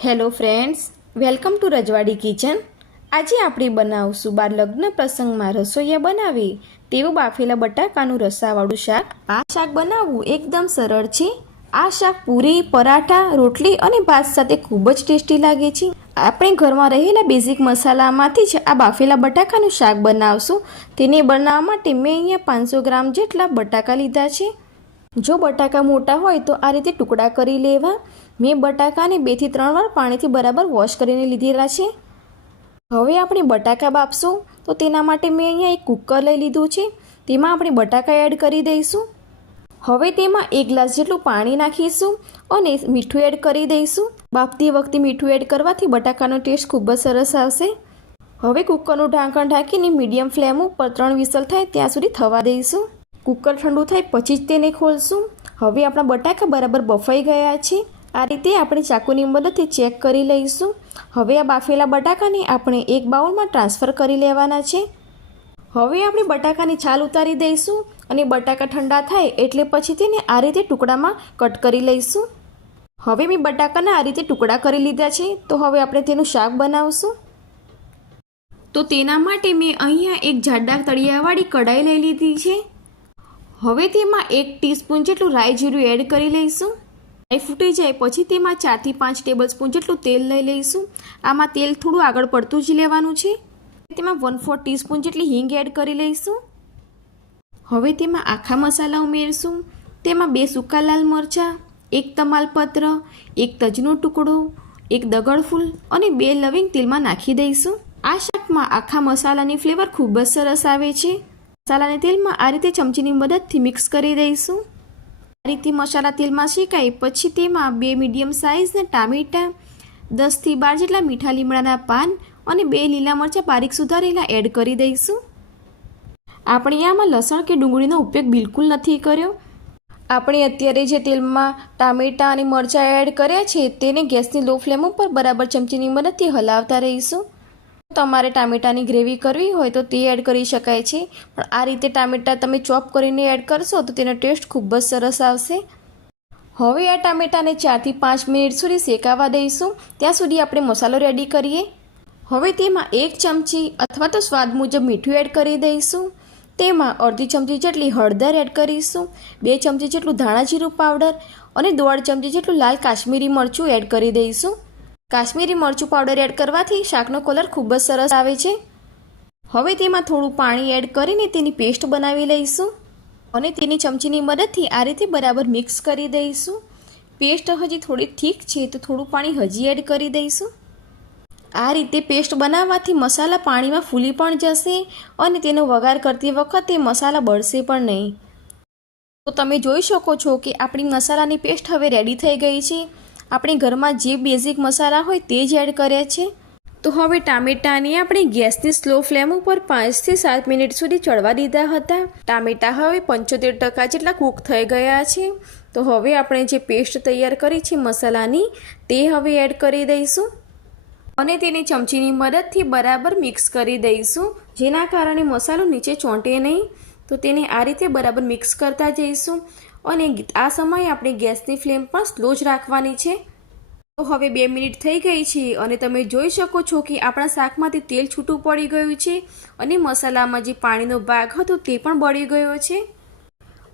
Hello friends, welcome to રજવાડી kitchen. આજે આપણે બનાવશું બાર લગ્ન પ્રસંગમાં રસોઈયા બનાવે તેવું બાફેલા બટાકાનું રસાવાળું શાક। આ શાક બનાવવું એકદમ સરળ છે। આ શાક પૂરી, પરાઠા, રોટલી અને ભાત સાથે ખૂબ જ ટેસ્ટી લાગે છે। આપણે ઘરમાં રહેલા બેઝિક મસાલામાંથી જ આ બાફેલા બટાકાનું શાક બનાવશું। તેને બનાવવા માટે મેં અહીંયા 500 ગ્રામ જેટલા બટાકા લીધા છે। જો બટાકા મોટા હોય તો આ રીતે ટુકડા કરી લેવા। મેં બટાકાને 2 થી 3 વાર પાણીથી બરાબર વોશ કરીને લીધેલા છે। હવે આપણે બટાકા બાફશું તો તેના માટે મેં અહીંયા એક કુકર લઈ લીધું છે। તેમાં આપણે બટાકા એડ કરી દઈશું। હવે તેમાં 1 ગ્લાસ જેટલું પાણી નાખીશું અને મીઠું એડ કરી દઈશું। બાફતી વખતે મીઠું એડ કરવાથી બટાકાનો ટેસ્ટ ખૂબ જ સરસ આવશે। હવે કુકરનું ઢાંકણ ઢાંકીને મીડિયમ ફ્લેમ ઉપર 3 વિસલ થાય ત્યાં સુધી થવા દઈશું। કુકર ઠંડુ થાય પછી જ તેને ખોલશું। હવે આપણા બટાકા બરાબર બફાઈ ગયા છે। આ રીતે આપણે ચાકુની મદદથી ચેક કરી લઈશું। હવે આ બાફેલા બટાકાને આપણે એક બાઉલમાં ટ્રાન્સફર કરી લેવાના છે। હવે આપણે બટાકાની છાલ ઉતારી દઈશું અને બટાકા ઠંડા થાય એટલે પછી તેને આ રીતે ટુકડામાં કટ કરી લઈશું। હવે મેં બટાકાના આ રીતે ટુકડા કરી લીધા છે। તો હવે આપણે તેનું શાક બનાવશું। તો તેના માટે મેં અહીંયા એક જાડા તળિયાવાળી કઢાઈ લઈ લીધી છે। હવે તેમાં 1 ટીસ્પૂન જેટલું રાઈ જીરું એડ કરી લઈશું। રાઈ ફૂટી જાય પછી તેમાં 4 થી 5 ટેબલસ્પૂન જેટલું તેલ લઈ લઈશું। આમાં તેલ થોડું આગળ પડતું જ લેવાનું છે। તેમાં 1/4 ટીસ્પૂન જેટલી હિંગ એડ કરી લઈશું। હવે તેમાં આખા મસાલા ઉમેરશું। તેમાં 2 સૂકા લાલ મરચાં, 1 તમાલપત્ર, 1 તજનો ટુકડો, 1 દગડફૂલ અને 2 લવિંગ તેલમાં નાખી દઈશું। આ શાકમાં આખા મસાલાની ફ્લેવર ખૂબ જ સરસ આવે છે। મસાલાને તેલમાં આ રીતે ચમચીની મદદથી મિક્સ કરી દઈશું। આ રીતે મસાલા તેલમાં શેકાય પછી તેમાં 2 મીડિયમ સાઇઝના ટામેટાં, 10 થી 12 જેટલા મીઠા લીમડાના પાન અને 2 લીલા મરચાં બારીક સુધારેલા એડ કરી દઈશું। આપણે આમાં લસણ કે ડુંગળીનો ઉપયોગ બિલકુલ નથી કર્યો। આપણે અત્યારે જે તેલમાં ટામેટાં અને મરચાં એડ કર્યા છે તેને ગેસની લો ફ્લેમ ઉપર બરાબર ચમચીની મદદથી હલાવતા રહીશું। તમારે ટામેટાની ગ્રેવી કરવી હોય તો તે એડ કરી શકાય છે, પણ આ રીતે ટામેટાં તમે ચોપ કરીને એડ કરશો તો તેનો ટેસ્ટ ખૂબ જ સરસ આવશે। હવે આ ટામેટાને 4 થી 5 મિનિટ સુધી શેકાવા દઈશું। ત્યાં સુધી આપણે મસાલો રેડી કરીએ। હવે તેમાં 1 ચમચી અથવા તો સ્વાદ મુજબ મીઠું એડ કરી દઈશું। તેમાં અડધી ચમચી જેટલી હળદર એડ કરીશું, 2 ચમચી જેટલું ધાણા જીરું પાવડર અને 1.5 ચમચી જેટલું લાલ કાશ્મીરી મરચું એડ કરી દઈશું। કાશ્મીરી મરચું પાવડર એડ કરવાથી શાકનો કલર ખૂબ જ સરસ આવે છે। હવે તેમાં થોડું પાણી એડ કરીને તેની પેસ્ટ બનાવી લઈશું અને તેની ચમચીની મદદથી આ રીતે બરાબર મિક્સ કરી દઈશું। પેસ્ટ હજી થોડી ઠીક છે તો થોડું પાણી હજી એડ કરી દઈશું। આ રીતે પેસ્ટ બનાવવાથી મસાલા પાણીમાં ફૂલી પણ જશે અને તેનો વઘાર કરતી વખતે મસાલા બળશે પણ નહીં। તો તમે જોઈ શકો છો કે આપણી મસાલાની પેસ્ટ હવે રેડી થઈ ગઈ છે। આપણે ઘરમાં જે બેઝિક મસાલા હોય તે જ એડ કર્યા છે। તો હવે ટામેટાને આપણે ગેસની સ્લો ફ્લેમ ઉપર 5 થી 7 મિનિટ સુધી ચડવા દીધા હતા। ટામેટા હવે 75% જેટલા કૂક થઈ ગયા છે। તો હવે આપણે જે પેસ્ટ તૈયાર કરી છે મસાલાની તે હવે એડ કરી દઈશું અને તેને ચમચીની મદદથી બરાબર મિક્સ કરી દઈશું, જેના કારણે મસાલો નીચે ચોંટે નહીં। તો તેને આ રીતે બરાબર મિક્સ કરતા જઈશું અને આ સમયે આપણે ગેસની ફ્લેમ પણ સ્લો જ રાખવાની છે। તો હવે 2 મિનિટ થઈ ગઈ છે અને તમે જોઈ શકો છો કે આપણા શાકમાંથી તેલ છૂટું પડી ગયું છે અને મસાલામાં જે પાણીનો ભાગ હતો તે પણ બળી ગયો છે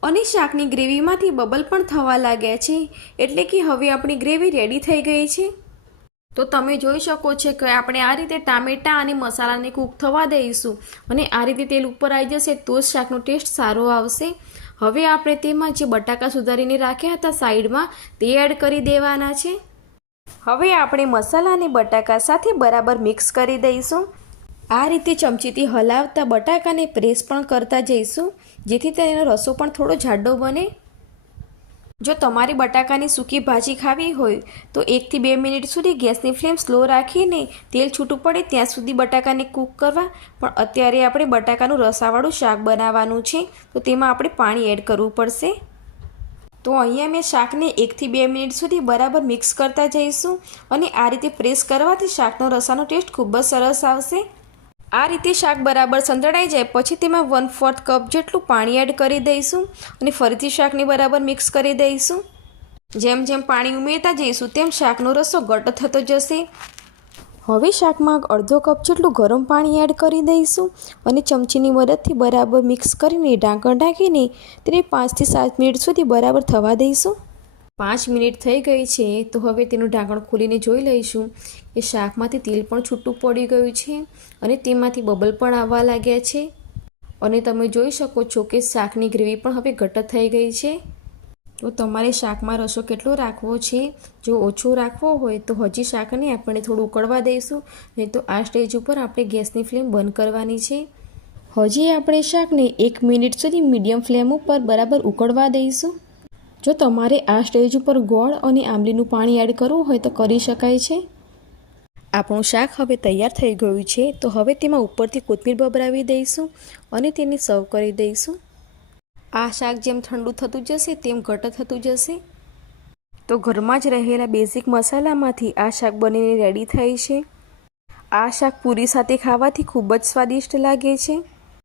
અને શાકની ગ્રેવીમાંથી બબલ પણ થવા લાગ્યા છે, એટલે કે હવે આપણી ગ્રેવી રેડી થઈ ગઈ છે। તો તમે જોઈ શકો છો કે આપણે આ રીતે ટામેટાં અને મસાલાને કૂક થવા દઈશું અને આ રીતે તેલ ઉપર આવી જશે તો જ શાકનો ટેસ્ટ સારો આવશે। હવે આપણે તેમાં જે બટાકા સુધારીને રાખ્યા હતા સાઈડમાં તે એડ કરી દેવાના છે। હવે આપણે મસાલા અને બટાકા સાથે બરાબર મિક્સ કરી દઈશું। આ રીતે ચમચીથી હલાવતા બટાકાને પ્રેસ પણ કરતા જઈશું, જેથી તેનો રસો પણ થોડો જાડો બને। જો તમારી બટાકાની સૂકી ભાજી ખાવી હોય તો 1 થી 2 મિનિટ સુધી ગેસની ફ્લેમ સ્લો રાખીને તેલ છૂટું પડે ત્યાં સુધી બટાકાને કૂક કરવા। પણ અત્યારે આપણે બટાકાનું રસાવાળું શાક બનાવવાનું છે તો તેમાં આપણે પાણી એડ કરવું પડશે। તો અહીંયા મેં શાકને 1 થી 2 મિનિટ સુધી બરાબર મિક્સ કરતા જઈશું અને આ રીતે પ્રેસ કરવાથી શાકનો રસાનો ટેસ્ટ ખૂબ જ સરસ આવશે। આ રીતે શાક બરાબર સંતળાઈ જાય પછી તેમાં 1/4 કપ જેટલું પાણી એડ કરી દઈશું અને ફરીથી શાકને બરાબર મિક્સ કરી દઈશું। જેમ જેમ પાણી ઉમેરતા જઈશું તેમ શાકનો રસો ઘટ્ટ થતો જશે. હવે શાકમાં અડધો કપ જેટલું ગરમ પાણી એડ કરી દઈશું અને ચમચીની મદદથી બરાબર મિક્સ કરીને ઢાંકણ ઢાંકીને તેને 5 થી 7 મિનિટ સુધી બરાબર થવા દઈશું. 5 મિનિટ થઈ ગઈ છે તો હવે તેનું ઢાંકણ ખોલીને જોઈ લઈશું કે શાકમાંથી તેલ પણ છૂટું પડી ગયું છે અને તેમાંથી બબલ પણ આવવા લાગ્યા છે અને તમે જોઈ શકો છો કે શાકની ગ્રેવી પણ હવે ઘટ્ટ થઈ ગઈ છે. તો તમારે શાકમાં રસો કેટલો રાખવો છે? જો ઓછો રાખવો હોય તો હજી શાકને આપણે થોડું ઉકળવા દઈશું, નહીં તો આ સ્ટેજ ઉપર આપણે ગેસની ફ્લેમ બંધ કરવાની છે. હજી આપણે શાકને 1 મિનિટ સુધી મીડિયમ ફ્લેમ ઉપર બરાબર ઉકળવા દઈશું. જો તમારે આ સ્ટેજ ઉપર ગોળ અને આંબલીનું પાણી એડ કરવું હોય તો કરી શકાય છે. આપણું શાક હવે તૈયાર થઈ ગયું છે તો હવે તેમાં ઉપરથી કોથમીર ભભરાવી દઈશું અને તેને સર્વ કરી દઈશું. આ શાક જેમ ઠંડુ થતું જશે તેમ ઘટ્ટ થતું જશે. તો ઘરમાં જ રહેલા બેઝિક મસાલામાંથી આ શાક બનીને રેડી થાય છે. આ શાક પૂરી સાથે ખાવાથી ખૂબ જ સ્વાદિષ્ટ લાગે છે.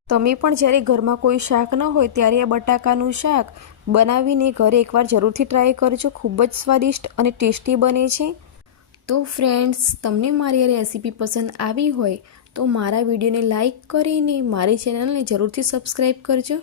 તમે પણ જ્યારે ઘરમાં કોઈ શાક ન હોય ત્યારે આ બટાકાનું શાક બનાવીને ઘરે એકવાર જરૂરથી ટ્રાય કરજો. ખૂબ જ સ્વાદિષ્ટ અને ટેસ્ટી બને છે. તો ફ્રેન્ડ્સ, તમને મારી આ રેસીપી પસંદ આવી હોય તો મારા વિડીયોને લાઈક કરીને મારી ચેનલને જરૂરથી સબસ્ક્રાઈબ કરજો.